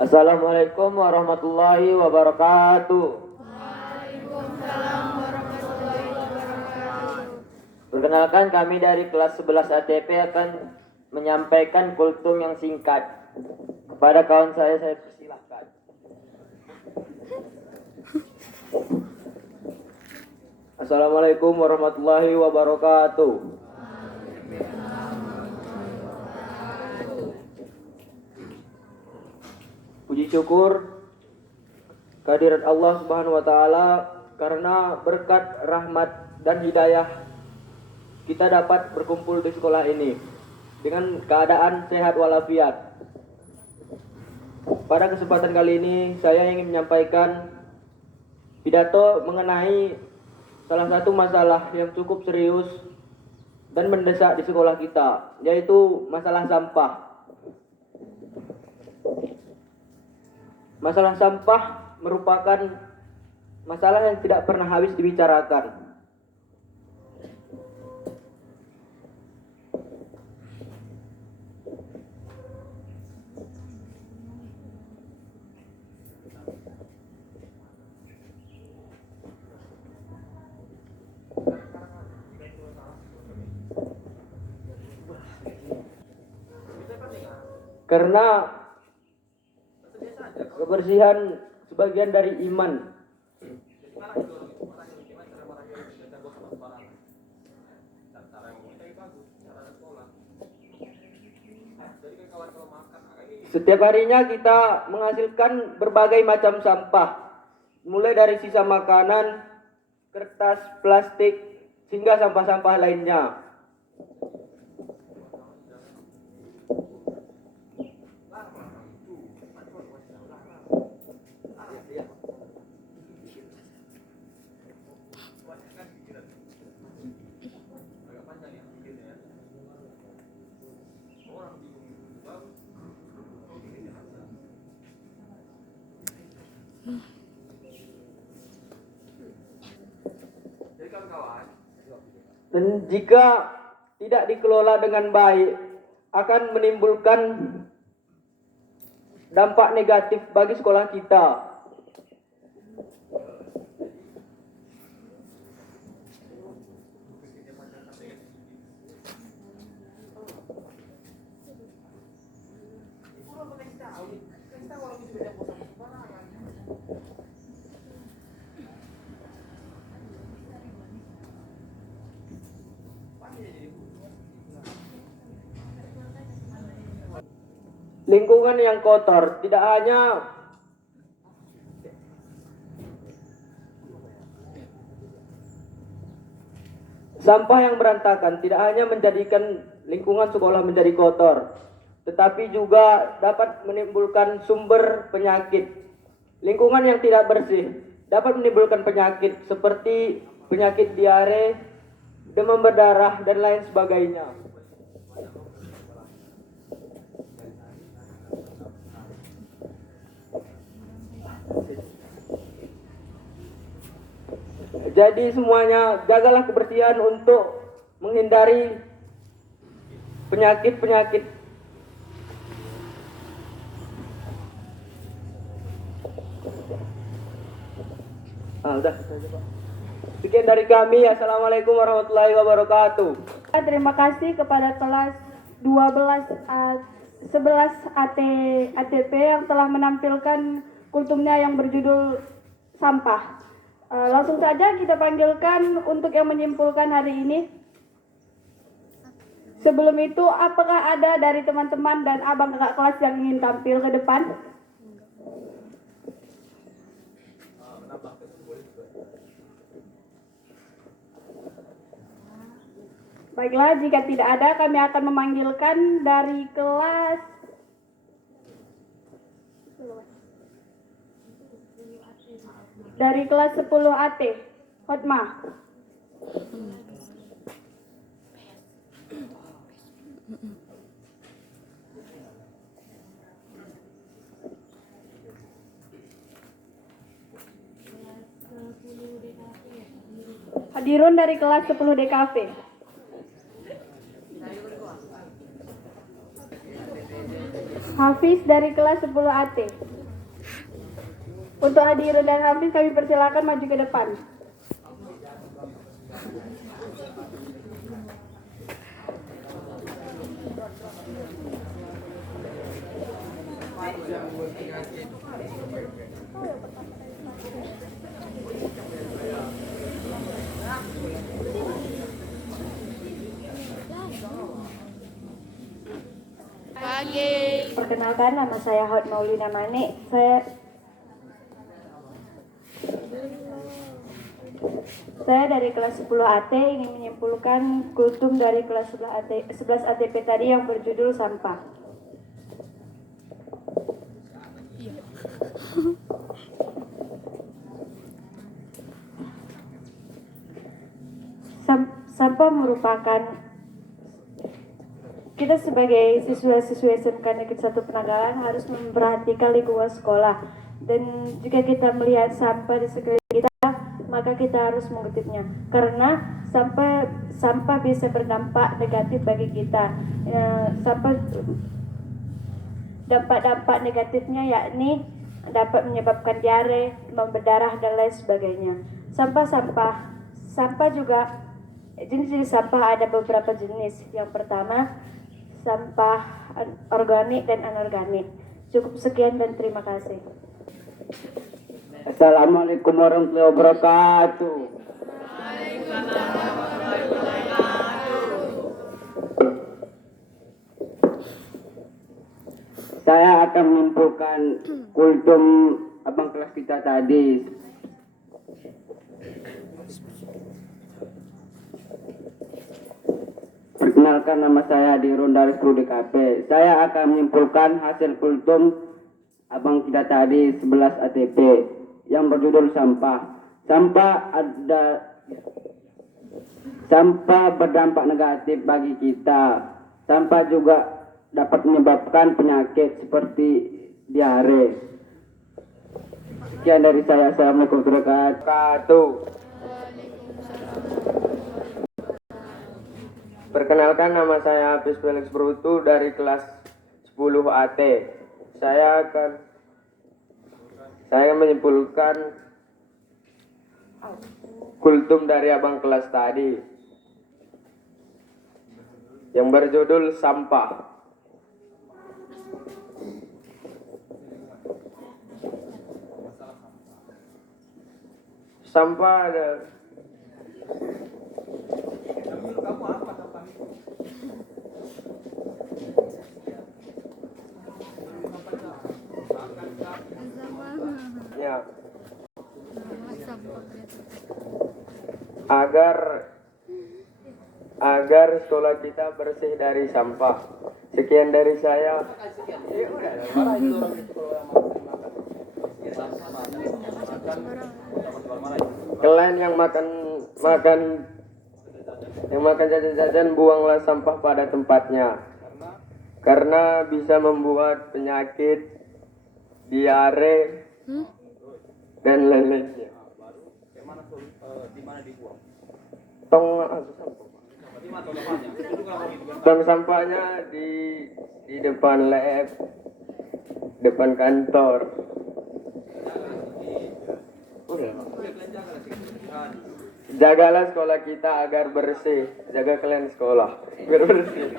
Assalamualaikum warahmatullahi wabarakatuh. Waalaikumsalam warahmatullahi wabarakatuh. Perkenalkan, kami dari kelas 11 ATP akan menyampaikan kultum yang singkat. Kepada kawan saya persilahkan. Assalamualaikum warahmatullahi wabarakatuh. Puji syukur kehadirat Allah Subhanahu wa taala, karena berkat rahmat dan hidayah kita dapat berkumpul di sekolah ini dengan keadaan sehat walafiat. Pada kesempatan kali ini saya ingin menyampaikan pidato mengenai salah satu masalah yang cukup serius dan mendesak di sekolah kita, yaitu masalah sampah. Masalah sampah merupakan masalah yang tidak pernah habis dibicarakan. Karena kebersihan sebagian dari iman. Setiap harinya kita menghasilkan berbagai macam sampah, mulai dari sisa makanan, kertas, plastik, hingga sampah-sampah lainnya. Dan jika tidak dikelola dengan baik, akan menimbulkan dampak negatif bagi sekolah kita. Lingkungan yang kotor tidak hanya sampah yang berantakan, tidak hanya menjadikan lingkungan sekolah menjadi kotor, tetapi juga dapat menimbulkan sumber penyakit. Lingkungan yang tidak bersih dapat menimbulkan penyakit seperti penyakit diare, demam berdarah, dan lain sebagainya. Jadi semuanya jagalah kebersihan untuk menghindari penyakit-penyakit. Udah. Sekian dari kami. Assalamualaikum warahmatullahi wabarakatuh. Terima kasih kepada kelas 11 ATP yang telah menampilkan kultumnya yang berjudul sampah. Langsung saja kita panggilkan untuk yang menyimpulkan hari ini. Sebelum itu, apakah ada dari teman-teman dan abang kakak kelas yang ingin tampil ke depan? Baiklah, jika tidak ada, kami akan memanggilkan dari kelas 10 AT, Hotma. Hadirun dari kelas 10 DKV. Hafiz dari kelas 10 AT. Untuk Adira dan Hafiz kami persilakan maju ke depan. Perkenalkan, nama saya Hot Maulina Manik. Saya dari kelas 10 AT ingin menyimpulkan kultum dari kelas 11 ATP tadi yang berjudul sampah. Sampah merupakan, kita sebagai siswa-siswi SMK Negeri 1 Penanggalan harus memperhatikan lingkungan sekolah, dan jika kita melihat sampah di sekeliling kita, maka kita harus mengutipnya, karena sampah bisa berdampak negatif bagi kita. Dampak-dampak negatifnya yakni dapat menyebabkan diare, demam berdarah, dan lain sebagainya. Sampah juga, jenis sampah ada beberapa jenis. Yang pertama, sampah organik dan anorganik. Cukup sekian dan terima kasih. Assalamualaikum warahmatullahi wabarakatuh. Saya akan menyimpulkan kultum abang kelas kita tadi. Perkenalkan, nama saya di Rondalis Pro DKP. Saya akan menyimpulkan hasil kultum abang kita tadi 11 ATP yang berjudul sampah. Sampah berdampak negatif bagi kita. Sampah juga dapat menyebabkan penyakit seperti diare. Sekian dari saya. Assalamualaikum warahmatullahi wabarakatuh. Perkenalkan, nama saya Hafiz Felix Brutu dari kelas 10 AT. Saya menyimpulkan kultum dari abang kelas tadi yang berjudul sampah. Sampah ada ya, agar sekolah kita bersih dari sampah. Sekian dari saya. Kalian yang makan jajan-jajan, buanglah sampah pada tempatnya, karena bisa membuat penyakit diare dan lain-lainnya. Tong sampahnya di depan lab, depan kantor. Jagalah sekolah kita agar bersih. Jaga kalian sekolah biar bersih.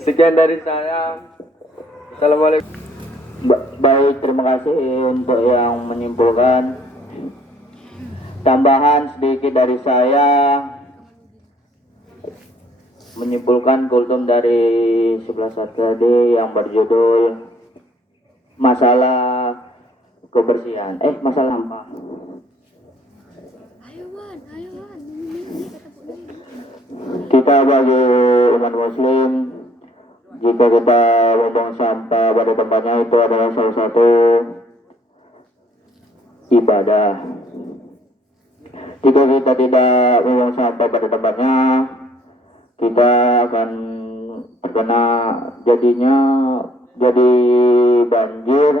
Sekian dari saya. Assalamualaikum. Baik, terima kasih untuk yang menyimpulkan. Tambahan sedikit dari saya, menyimpulkan kultum dari 11 tadi yang berjudul masalah kebersihan, masalah sampah. Kita bagi umat muslim, jika kita membuang sampah pada tempatnya, itu adalah salah satu ibadah. Jika kita tidak membuang sampah pada tempatnya, kita akan terkena jadi banjir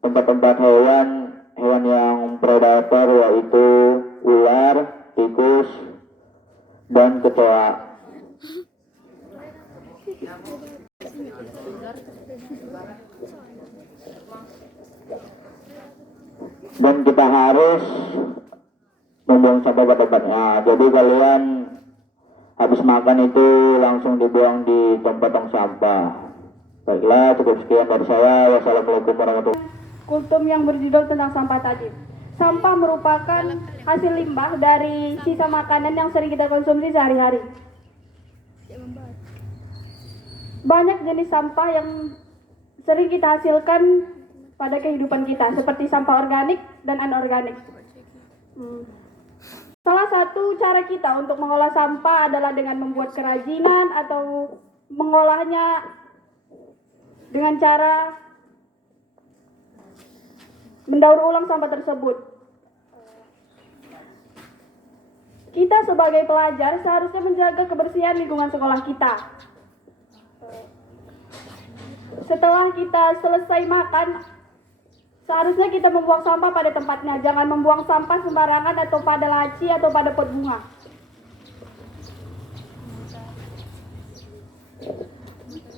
tempat-tempat hewan yang predator, yaitu ular, tikus, dan kecoa. Dan kita harus membuang sampah pada tempatnya. Jadi kalian habis makan itu langsung dibuang di tempat tong sampah. Baiklah, cukup sekian dari saya. Wassalamualaikum warahmatullahi wabarakatuh. Kultum yang berjudul tentang sampah tadi. Sampah merupakan hasil limbah dari sisa makanan yang sering kita konsumsi sehari-hari. Banyak jenis sampah yang sering kita hasilkan pada kehidupan kita, seperti sampah organik dan anorganik. Salah satu cara kita untuk mengolah sampah adalah dengan membuat kerajinan atau mengolahnya dengan cara mendaur ulang sampah tersebut. Kita sebagai pelajar seharusnya menjaga kebersihan lingkungan sekolah kita. Setelah kita selesai makan, seharusnya kita membuang sampah pada tempatnya. Jangan membuang sampah sembarangan atau pada laci atau pada pot bunga.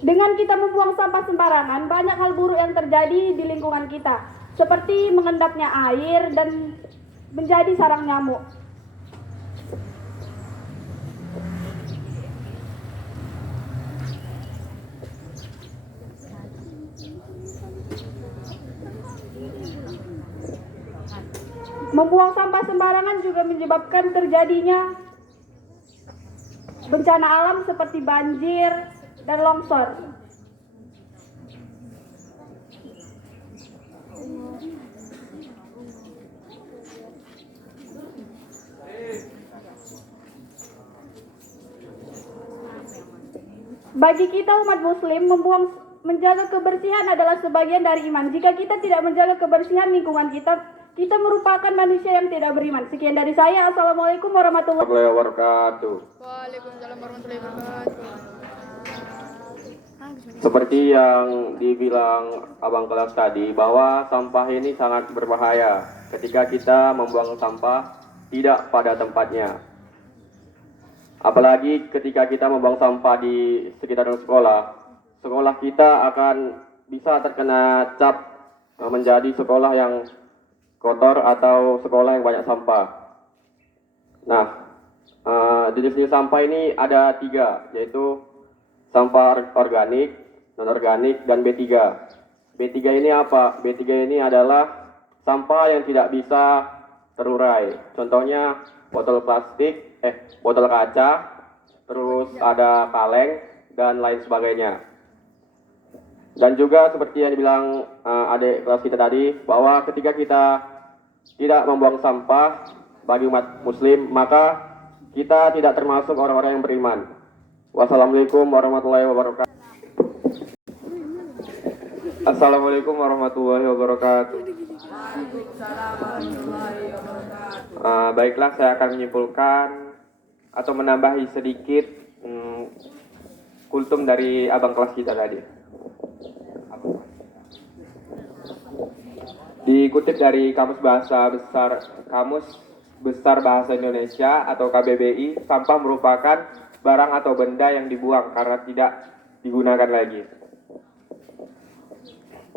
Dengan kita membuang sampah sembarangan, banyak hal buruk yang terjadi di lingkungan kita, seperti mengendapnya air dan menjadi sarang nyamuk. Membuang sampah sembarangan juga menyebabkan terjadinya bencana alam seperti banjir dan longsor. Bagi kita umat muslim, menjaga kebersihan adalah sebagian dari iman. Jika kita tidak menjaga kebersihan lingkungan kita merupakan manusia yang tidak beriman. Sekian dari saya. Assalamualaikum warahmatullahi wabarakatuh. Waalaikumsalam warahmatullahi wabarakatuh. Seperti yang dibilang abang kelas tadi, bahwa sampah ini sangat berbahaya ketika kita membuang sampah tidak pada tempatnya. Apalagi ketika kita membuang sampah di sekitaran sekolah, sekolah kita akan bisa terkena cap menjadi sekolah yang kotor atau sekolah yang banyak sampah. Nah, jenis-jenis sampah ini ada 3, yaitu sampah organik, non-organik, dan B3. B3 ini apa? B3 ini adalah sampah yang tidak bisa terurai. Contohnya botol plastik, botol kaca, terus ada kaleng, dan lain sebagainya. Dan juga seperti yang dibilang adik kelas kita tadi, bahwa ketika kita tidak membuang sampah bagi umat muslim, maka kita tidak termasuk orang-orang yang beriman. Wassalamualaikum warahmatullahi wabarakatuh. Assalamualaikum warahmatullahi wabarakatuh. Baiklah, saya akan menyimpulkan atau menambahi sedikit kultum dari abang kelas kita tadi. Dikutip dari Kamus Besar Bahasa Indonesia atau KBBI, sampah merupakan barang atau benda yang dibuang karena tidak digunakan lagi.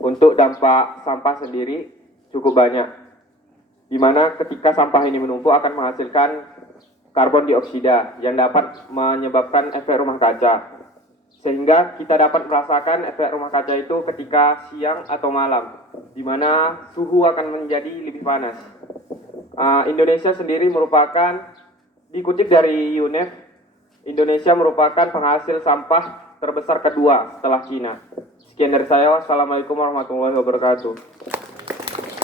Untuk dampak sampah sendiri cukup banyak, di mana ketika sampah ini menumpuk akan menghasilkan karbon dioksida yang dapat menyebabkan efek rumah kaca. Sehingga kita dapat merasakan efek rumah kaca itu ketika siang atau malam, di mana suhu akan menjadi lebih panas. Indonesia sendiri merupakan, dikutip dari UNEF, Indonesia merupakan penghasil sampah terbesar kedua setelah Cina. Sekian dari saya. Wassalamualaikum warahmatullahi wabarakatuh.